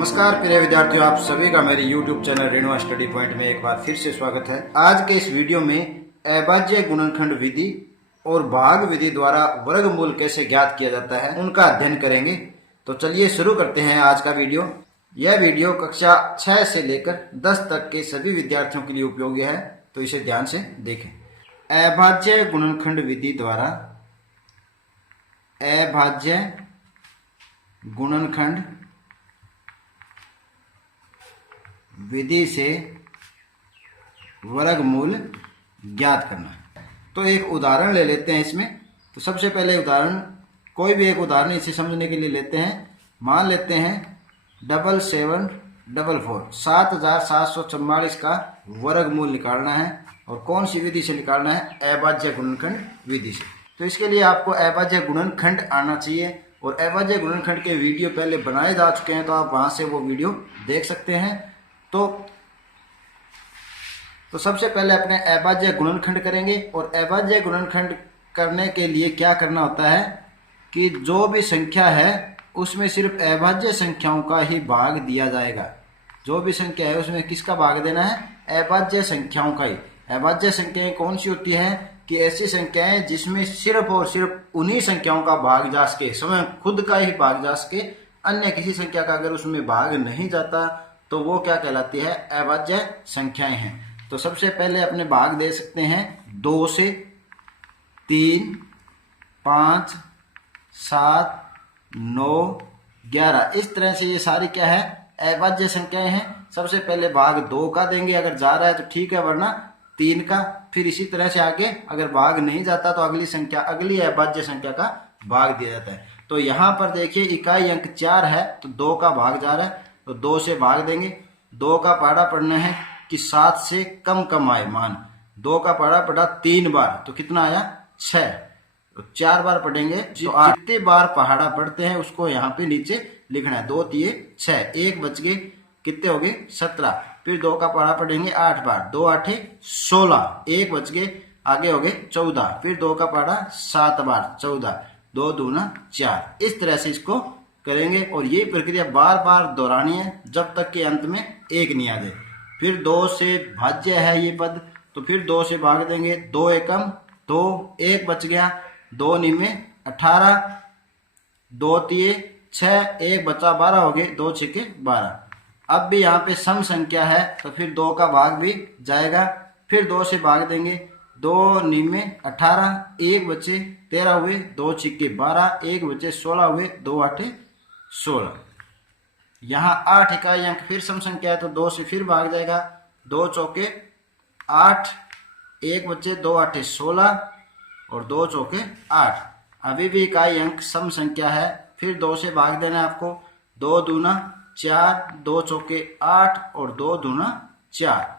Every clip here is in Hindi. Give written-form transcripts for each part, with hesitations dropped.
नमस्कार प्रिय विद्यार्थियों, आप सभी का मेरे YouTube channel Renua study point में एक बार फिर से स्वागत है। आज के इस वीडियो में अभाज्य गुणनखंड विधि और भाग विधि द्वारा वर्गमूल कैसे ज्ञात किया जाता है उनका अध्ययन करेंगे। तो चलिए शुरू करते हैं आज का वीडियो। यह वीडियो कक्षा 6 से लेकर 10 तक के सभी विद्यार्थियों के लिए उपयोगी है, तो इसे ध्यान से देखें। अभाज्य गुणनखंड विधि द्वारा अभाज्य गुणनखंड विधि से वर्गमूल ज्ञात करना। तो एक उदाहरण ले लेते हैं इसमें। तो सबसे पहले उदाहरण, कोई भी एक उदाहरण इसे समझने के लिए लेते हैं। मान लेते हैं 7744 7744 का वर्गमूल निकालना है। और कौन सी विधि से निकालना है? अभाज्य गुणनखंड विधि से। तो इसके लिए आपको अभाज्य गुणनखंड आना चाहिए और अभाज्य गुणनखंड के वीडियो पहले बनाए जा चुके हैं, तो आप वहां से वो वीडियो देख सकते हैं। तो सबसे पहले अपने अभाज्य गुणनखंड करेंगे। और अभाज्य गुणनखंड करने के लिए क्या करना होता है कि जो भी संख्या है उसमें सिर्फ अभाज्य संख्याओं का ही भाग दिया जाएगा। जो भी संख्या है उसमें किसका भाग देना है? अभाज्य संख्याओं का ही। अभाज्य संख्याएं कौन सी होती है कि ऐसी संख्याएं जिसमें सिर्फ और सिर्फ उन्हीं संख्याओं का भाग जा सके, समय खुद का ही भाग जा सके, अन्य किसी संख्या का अगर उसमें भाग नहीं जाता तो वो क्या कहलाती है? अभाज्य संख्याएं हैं। तो सबसे पहले अपने भाग दे सकते हैं 2 से 3, 5, 7, 9, 11। इस तरह से ये सारी क्या है? अभाज्य संख्याएं हैं। सबसे पहले भाग 2 का देंगे, अगर जा रहा है तो ठीक है, वरना 3 का। फिर इसी तरह से आगे अगर भाग नहीं जाता तो अगली अभाज्य संख्या का भाग दिया जाता है। तो यहाँ पर देखिए इकाई अंक 4 है तो 2 का भाग जा रहा है, तो 2 से भाग देंगे। 2 का पहाड़ा पढ़ना है कि 7 से कम आए मान। 2 का पहाड़ा पढ़ा 3 बार तो कितना आया? 6। तो 4 बार पढ़ेंगे तो 8। जितने बार पहाड़ा पढ़ते हैं उसको यहाँ पे नीचे लिखना है। 2 3 6, 1 बच गए, कितने हो गए? 17। फिर 2 का पहाड़ा पढ़ेंगे 8 बार, 2 8 16, 1 बच गए, आगे हो गए 14। फिर 2 का पहाड़ा 7 बार, 14, 2 दूना 4। इस तरह से इसको करेंगे और यही प्रक्रिया बार बार दोहरानी है जब तक कि अंत में 1 नहीं आ जाए। फिर 2 से भाज्य है ये पद, तो फिर 2 से भाग देंगे। 2 एकम 2, 1 बच गया, 2 निमे 18, 2 तिये 6, 1 बचा 12 हो गए, 2 छिके 12। अब भी यहाँ पे सम संख्या है तो फिर 2 का भाग भी जाएगा। फिर 2 से भाग देंगे। 2 निमे 18, 1 बचे 13 हुए, 2 छिके 12, 1 बचे 16 हुए, 2 8 16। यहाँ 8 इकाई अंक फिर सम संख्या है तो 2 से फिर भाग जाएगा। 2 चौके 8, 1 बचे, 2 8 16 और 2 चौके 8। अभी भी इकाई अंक सम संख्या है, फिर 2 से भाग देना है आपको। 2 दूना 4, 2 चौके 8 और 2 दूना 4।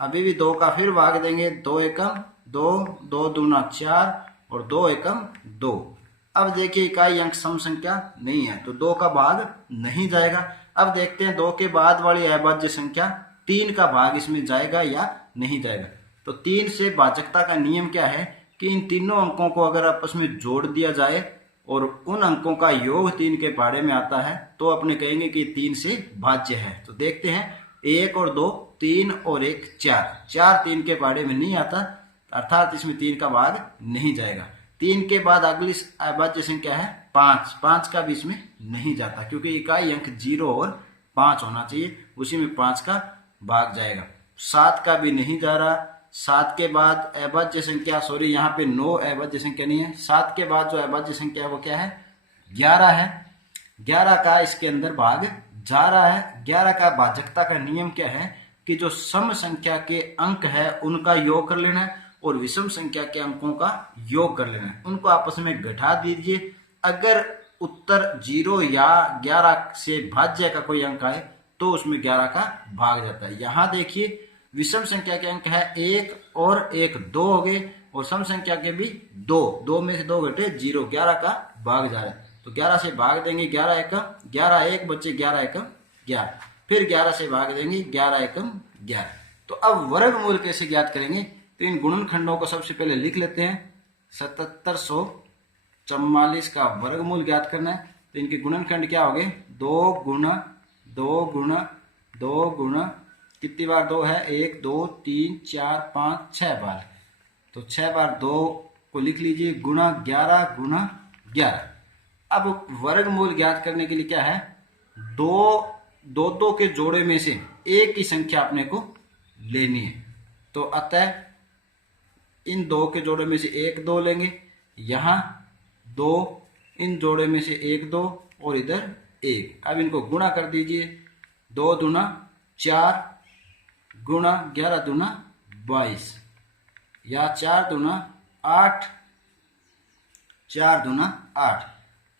अभी भी 2 का फिर भाग देंगे। 2 एकम 2, 2 दूना 4 और 2 एकम 2। अब देखिए इकाई अंक सम संख्या नहीं है तो 2 का भाग नहीं जाएगा। अब देखते हैं 2 के बाद वाली अभाज्य संख्या 3 का भाग इसमें जाएगा या नहीं जाएगा। तो 3 से भाजकता का नियम क्या है कि इन तीनों अंकों को अगर आपस में जोड़ दिया जाए और उन अंकों का योग 3 के पहाड़े में आता है तो अपने कहेंगे कि 3 से भाज्य है। तो देखते हैं 1 और 2, 3 और 1 4। 4 3 के पहाड़े में नहीं आता, अर्थात इसमें 3 का भाग नहीं जाएगा। 3 के बाद अगली अभाज्य संख्या है 5। 5 का भी इसमें नहीं जाता क्योंकि इकाई अंक 0 और 5 होना चाहिए, उसी में 5 का भाग जाएगा। 7 का भी नहीं जा रहा। 7 के बाद अभाज्य संख्या, सॉरी यहाँ पे 9 अभाज्य संख्या नहीं है। 7 के बाद जो अभाज्य संख्या है वो क्या है? 11 है। 11 का इसके अंदर भाग जा रहा है। 11 का भाजकता का नियम क्या है कि जो सम संख्या के अंक है उनका योग कर लेना है और विषम संख्या के अंकों का योग कर लेना है, उनको आपस में घटा दीजिए। अगर उत्तर 0 या 11 से भाज्य का कोई अंक आए तो उसमें 11 का भाग जाता है। यहाँ देखिए विषम संख्या के अंक है 1 और 1 2 हो गए और सम संख्या के भी 2, 2 में से 2 घटे 0, 11 का भाग जा रहा है तो 11 से भाग देंगे। 11 एकम 11, 1 बचे 11 एकम 11। फिर 11 से भाग देंगे। 11 एकम 11। तो अब वर्गमूल कैसे ज्ञात करेंगे? तो इन गुणनखंडों को सबसे पहले लिख लेते हैं। 7744 का वर्गमूल ज्ञात करना है तो इनके गुणनखंड क्या हो गए? 2 गुणा दो गुणा कितनी बार 2 है, 1 2 3 4 5 6 बार, तो 6 बार 2 को लिख लीजिए गुणा 11 अब वर्गमूल ज्ञात करने के लिए क्या है, दो के जोड़े में से एक की संख्या अपने को लेनी है। तो अतः इन 2 के जोड़े में से 1 2 लेंगे, यहां 2, इन जोड़े में से 1 2 और इधर 1। अब इनको गुणा कर दीजिए, 2 दूना 4 गुणा 11 दूना 22 या 4 दूना 8 4 दूना 8।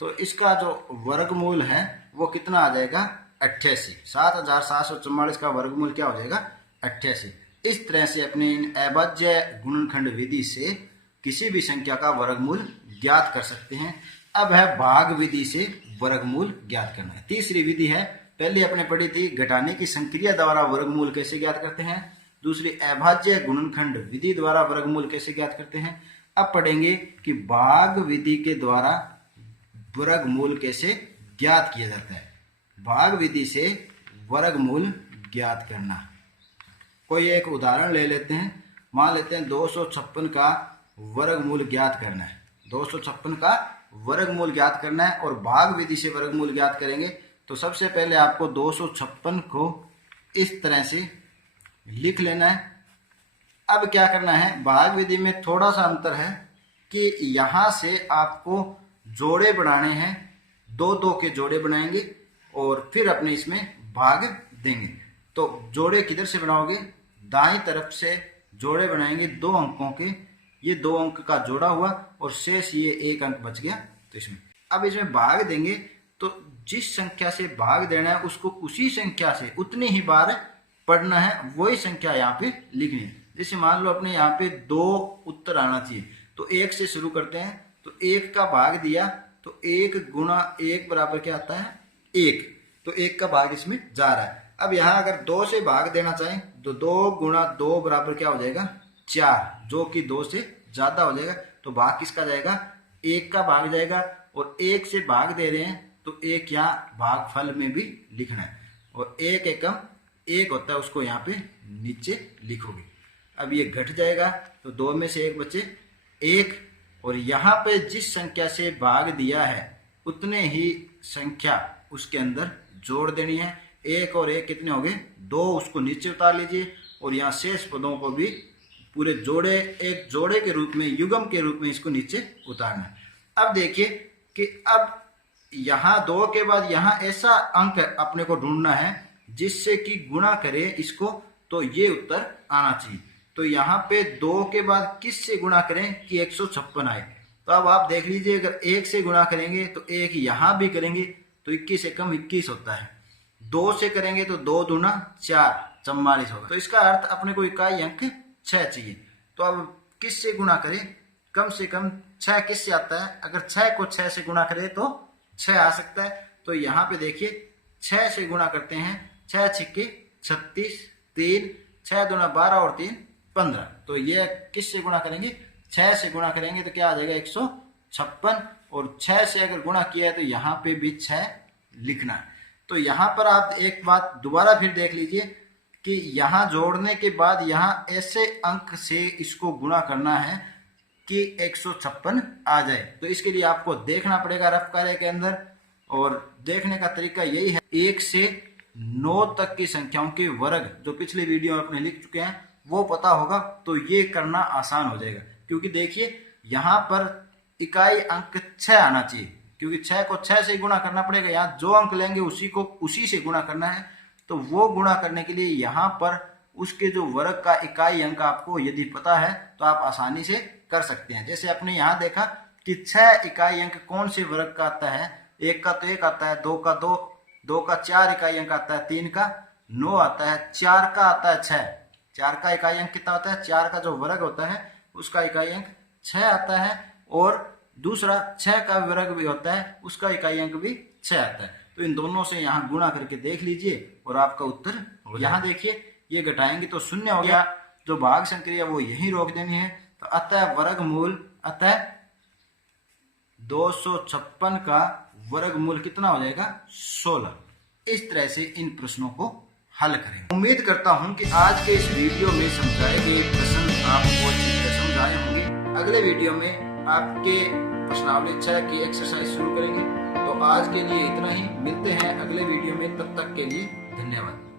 तो इसका जो वर्गमूल है वो कितना आ जाएगा, 88। 7744 का वर्गमूल क्या हो जाएगा, 88। इस तरह से अपने इन अभाज्य गुणनखंड विधि से किसी भी संख्या का वर्गमूल ज्ञात कर सकते हैं। अब है भाग विधि से वर्गमूल ज्ञात करना है। तीसरी विधि है, पहले अपने पढ़ी थी घटाने की संक्रिया द्वारा वर्गमूल कैसे ज्ञात करते हैं, दूसरी अभाज्य गुणनखंड विधि द्वारा वर्गमूल कैसे ज्ञात करते हैं। अब पढ़ेंगे कि भाग विधि के द्वारा वर्गमूल कैसे ज्ञात किया जाता है। भाग विधि से वर्गमूल ज्ञात करना, कोई एक उदाहरण ले लेते हैं। मान लेते हैं 256 का वर्गमूल ज्ञात करना है। 256 का वर्गमूल ज्ञात करना है और भाग विधि से वर्गमूल ज्ञात करेंगे। तो सबसे पहले आपको 256 को इस तरह से लिख लेना है। अब क्या करना है, भाग विधि में थोड़ा सा अंतर है कि यहां से आपको जोड़े बनाने हैं, 2 के जोड़े बनाएंगे और फिर अपने इसमें भाग देंगे। तो जोड़े किधर से बनाओगे, दाईं तरफ से जोड़े बनाएंगे 2 अंकों के, ये 2 अंक का जोड़ा हुआ और शेष ये 1 अंक बच गया। तो इसमें अब इसमें भाग देंगे, तो जिस संख्या से भाग देना है उसको उसी संख्या से उतनी ही बार पढ़ना है, वही संख्या यहाँ पे लिखनी है। जैसे मान लो अपने यहाँ पे 2 उत्तर आना चाहिए, तो 1 से शुरू करते हैं। तो 1 का भाग दिया तो 1 गुणा 1 बराबर क्या आता है, 1। तो 1 का भाग इसमें जा रहा है। अब यहाँ अगर 2 से भाग देना चाहें तो 2 गुणा 2 बराबर क्या हो जाएगा, 4, जो कि 2 से ज्यादा हो जाएगा। तो भाग किसका जाएगा, 1 का भाग जाएगा। और 1 से भाग दे रहे हैं तो 1 यहाँ भागफल में भी लिखना है और 1 एकम 1 होता है, उसको यहाँ पे नीचे लिखोगे। अब ये घट जाएगा तो 2 में से 1 बचे 1 और यहाँ पे जिस संख्या से भाग दिया है उतने ही संख्या उसके अंदर जोड़ देनी है। 1 और 1 कितने हो गए, 2, उसको नीचे उतार लीजिए और यहाँ शेष पदों को भी पूरे जोड़े, एक जोड़े के रूप में, युग्म के रूप में इसको नीचे उतारना है। अब देखिए कि अब यहाँ 2 के बाद यहाँ ऐसा अंक अपने को ढूंढना है जिससे कि गुणा करे इसको, तो ये उत्तर आना चाहिए। तो यहाँ पे 2 के बाद किस से गुणा करें कि 156 आए। तो अब आप देख लीजिए, अगर 1 से गुणा करेंगे तो 1 यहाँ भी करेंगे तो 21 एकम 21 होता है। 2 से करेंगे तो 2 दूना 4, 44 होगा। तो इसका अर्थ अपने को इकाई अंक 6 चाहिए। तो अब किस से गुणा करें, कम से कम 6 किस से आता है, अगर 6 को 6 से गुणा करें तो 6 आ सकता है। तो यहाँ पे देखिए 6 से गुणा करते हैं, 6 छिक्के 36, 3, 6 दूना 12 और 3 15। तो ये किस से गुणा करेंगे, 6 से गुणा करेंगे तो क्या आ जाएगा 156। और 6 से अगर गुणा किया है तो यहाँ पे भी 6 लिखना है। तो यहाँ पर आप एक बात दोबारा फिर देख लीजिए कि यहाँ जोड़ने के बाद यहाँ ऐसे अंक से इसको गुणा करना है कि 156 आ जाए। तो इसके लिए आपको देखना पड़ेगा रफ कार्य के अंदर, और देखने का तरीका यही है, 1 से 9 तक की संख्याओं के वर्ग जो पिछले वीडियो में अपने लिख चुके हैं वो पता होगा तो ये करना आसान हो जाएगा। क्योंकि देखिए यहाँ पर इकाई अंक 6 आना चाहिए, क्योंकि 6 को 6 से गुणा करना पड़ेगा। यहाँ जो अंक लेंगे उसी को उसी से गुणा करना है। तो वो गुणा करने के लिए यहाँ पर उसके जो वर्ग का इकाई अंक आपको यदि पता है तो आप आसानी से कर सकते हैं। जैसे आपने यहाँ देखा कि 6 इकाई अंक कौन से वर्ग का आता है, 1 का तो 1 आता है, 2 का 2, 2 का 4 इकाई अंक आता है, 3 का 9 आता है, 4 का आता है 6। 4 का इकाई अंक कितना होता है, 4 का जो वर्ग होता है उसका इकाई अंक 6 आता है, और दूसरा 6 का वर्ग भी होता है उसका इकाई अंक भी 6 आता है। तो इन दोनों से यहाँ गुणा करके देख लीजिए और आपका उत्तर हो। यहाँ देखिए ये घटाएंगे तो 0 हो गया, जो भाग संक्रिया वो यही रोक देनी है। तो अतः वर्गमूल, अतः 256 का वर्गमूल कितना हो जाएगा, 16। इस तरह से इन प्रश्नों को हल करेंगे। उम्मीद करता हूं कि आज के इस वीडियो में समझाए गए प्रश्न आपको अच्छी तरह समझ आए होंगे। अगले वीडियो में आपके प्रश्नावली छह की एक्सरसाइज शुरू करेंगे। तो आज के लिए इतना ही, मिलते हैं अगले वीडियो में, तब तक के लिए धन्यवाद।